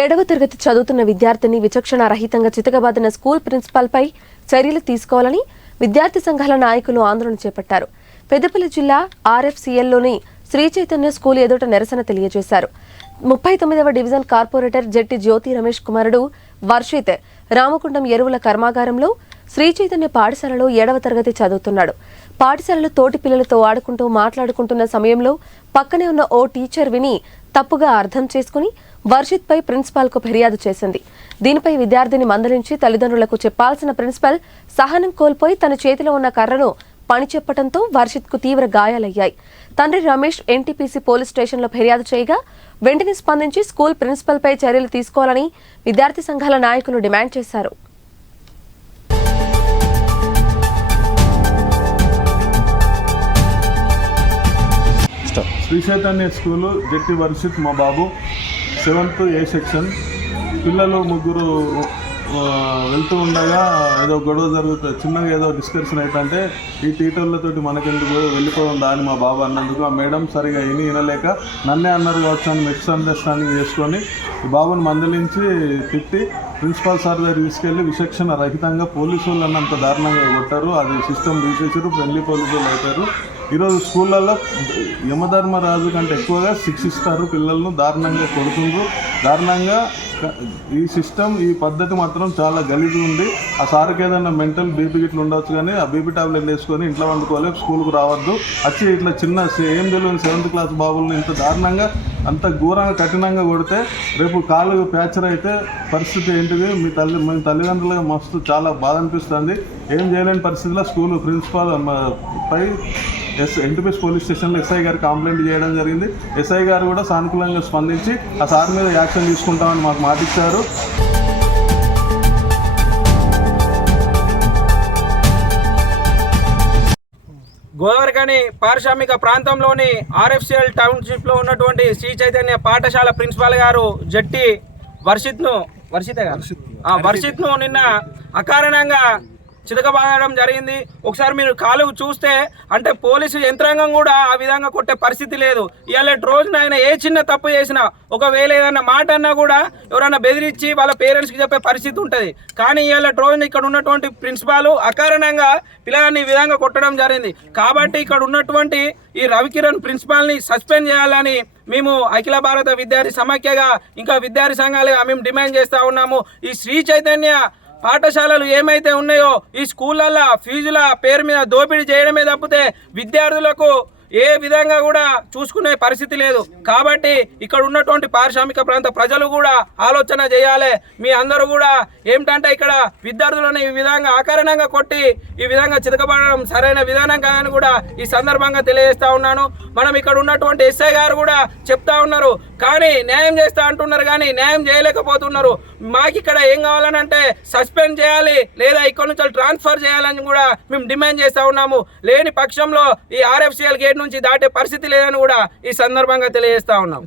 ఏడవ తరగతి చదువుతున్న విద్యార్థిని విచక్షణ రహితంగా చితకబాదిన స్కూల్ ప్రిన్సిపాల్పై చర్యలు తీసుకోవాలని విద్యార్థి సంఘాల నాయకులు ఆందోళన చేపట్టారు. పెద్దపల్లి జిల్లా ఆర్ఎఫ్సిఎల్లోని శ్రీ చైతన్య స్కూల్ ఎదుట నిరసన తెలియజేశారు. ముప్పై తొమ్మిదవ డివిజన్ కార్పొరేటర్ జట్టి జ్యోతి రమేష్ కుమారుడు వర్షిత్ రామకుండం ఎరువుల కర్మాగారంలో శ్రీ చైతన్య పాఠశాలలో ఏడవ తరగతి చదువుతున్నాడు. పాఠశాలలో తోటి పిల్లలతో ఆడుకుంటూ మాట్లాడుకుంటున్న సమయంలో పక్కనే ఉన్న ఓ టీచర్ విని తప్పుగా అర్థం చేసుకుని వర్షిత్పై ప్రిన్సిపాల్కు ఫిర్యాదు చేసింది. దీనిపై విద్యార్థిని మందలించి తల్లిదండ్రులకు చెప్పాల్సిన ప్రిన్సిపల్ సహనం కోల్పోయి తన చేతిలో ఉన్న కర్రను పని చెప్పడంతో వర్షిత్కు తీవ్ర గాయాలయ్యాయి. తండ్రి రమేష్ ఎన్టీపీసీ పోలీస్ స్టేషన్లో ఫిర్యాదు చేయగా వెంటనే స్పందించి స్కూల్ ప్రిన్సిపల్పై చర్యలు తీసుకోవాలని విద్యార్థి సంఘాల నాయకులు డిమాండ్ చేశారు. శ్రీ చైతన్య స్కూలు జట్టి వర్షిత్ మా బాబు. సెవెంత్ ఏ సెక్షన్. పిల్లలు ముగ్గురు వెళ్తూ ఉండగా ఏదో గొడవ జరుగుతుంది చిన్నగా ఏదో డిస్కషన్ అవుతుంటే ఈ టీచర్లతోటి మనకెందుకు వెళ్ళిపోవడం దా అని మా బాబు అన్నందుకు ఆ మేడం సరిగా విని వినలేక నన్నే అన్నారు కావచ్చు అని మిస్అండర్స్టాండింగ్ చేసుకొని ఈ బాబుని మందలించి తిట్టి ప్రిన్సిపాల్ సార్ దగ్గర తీసుకెళ్ళి విచక్షణ రహితంగా పోలీసు వాళ్ళు అన్నంత దారుణంగా కొట్టారు. అది సిస్టమ్ తీసేసారు ఫ్రెండ్లీ పోలీసులు అవుతారు ఈరోజు స్కూళ్ళల్లో యమధర్మరాజు కంటే ఎక్కువగా శిక్షిస్తారు. పిల్లలను దారుణంగా కొడుతుండ్రు. దారుణంగా ఈ సిస్టమ్ ఈ పద్ధతి మాత్రం చాలా గలీజ్ ఉంది. ఆ సార్కి ఏదైనా మెంటల్ బీపీ గిట్ల ఉండొచ్చు కానీ ఆ బీపీ టాబ్లెట్ వేసుకొని ఇంట్లో వండుకోవాలి స్కూల్కి రావద్దు. వచ్చి ఇట్లా చిన్న ఏం తెలియని సెవెంత్ క్లాస్ బాబుల్ని ఇంత దారుణంగా అంత ఘోరంగా కఠినంగా కొడితే రేపు కాలు ప్యాచర్ అయితే పరిస్థితి ఏంటిది? మీ తల్లి మీ తల్లిదండ్రులకు మస్తు చాలా బాధ అనిపిస్తుంది. ఏం చేయలేని పరిస్థితిలో స్కూల్ ప్రిన్సిపాల్ పై ఎస్ ఎన్టీపీఎస్ పోలీస్ స్టేషన్లో ఎస్ఐ గారు కంప్లైంట్ చేయడం జరిగింది. ఎస్ఐ గారు కూడా సానుకూలంగా స్పందించి ఆ సార్ మీద యాక్షన్ తీసుకుంటామని మాకు మాట ఇచ్చారు గోదావరికని పారిశ్రామిక ప్రాంతంలోని ఆర్ఎఫ్సిఎల్ టౌన్షిప్లో ఉన్నటువంటి శ్రీ చైతన్య పాఠశాల ప్రిన్సిపాల్ గారు జట్టి వర్షిత్ను వర్షిత. వర్షిత్ను నిన్న అకారణంగా చితకబాదడం జరిగింది. ఒకసారి మీరు కాలువ చూస్తే అంటే పోలీసు యంత్రాంగం కూడా ఆ విధంగా కొట్టే పరిస్థితి లేదు. ఇవాళ రోజున ఆయన ఏ చిన్న తప్పు చేసినా ఒకవేళ ఏదన్నా మాట అన్నా కూడా ఎవరైనా బెదిరించి వాళ్ళ పేరెంట్స్కి చెప్పే పరిస్థితి ఉంటుంది. కానీ ఇవాళ రోజున ఇక్కడ ఉన్నటువంటి ప్రిన్సిపాల్ అకారణంగా పిల్లగాన్ని ఈ విధంగా కొట్టడం జరిగింది. కాబట్టి ఇక్కడ ఉన్నటువంటి ఈ రవికిరణ్ ప్రిన్సిపాల్ని సస్పెండ్ చేయాలని మేము అఖిల భారత విద్యార్థి సమాఖ్యగా ఇంకా విద్యార్థి సంఘాలుగా మేము డిమాండ్ చేస్తూ ఉన్నాము. ఈ శ్రీ చైతన్య పాఠశాలలు ఏమైతే ఉన్నాయో ఈ స్కూళ్ళల్లో ఫీజుల పేరు మీద దోపిడీ చేయడమే తప్పితే విద్యార్థులకు ఏ విధంగా కూడా చూసుకునే పరిస్థితి లేదు. కాబట్టి ఇక్కడ ఉన్నటువంటి పారిశ్రామిక ప్రాంత ప్రజలు కూడా ఆలోచన చేయాలి. మీ అందరూ కూడా ఏమిటంటే ఇక్కడ విద్యార్థులను ఈ విధంగా ఆకారణంగా కొట్టి ఈ విధంగా చితకబడడం సరైన విధానం కాదని కూడా ఈ సందర్భంగా తెలియజేస్తా ఉన్నాను. మనం ఇక్కడ ఉన్నటువంటి ఎస్ఐ గారు కూడా చెప్తా ఉన్నారు. కానీ న్యాయం చేస్తా అంటున్నారు కానీ న్యాయం చేయలేకపోతున్నారు. మాకు ఇక్కడ ఏం కావాలని అంటే సస్పెండ్ చేయాలి లేదా ఇక్కడ నుంచి ట్రాన్స్ఫర్ చేయాలని కూడా మేము డిమాండ్ చేస్తా ఉన్నాము. లేని పక్షంలో ఈ ఆర్ఎఫ్సిఎల్ గేట్ నుంచి దాటే పరిస్థితి లేదని కూడా ఈ సందర్భంగా తెలియజేస్తా ఉన్నాం.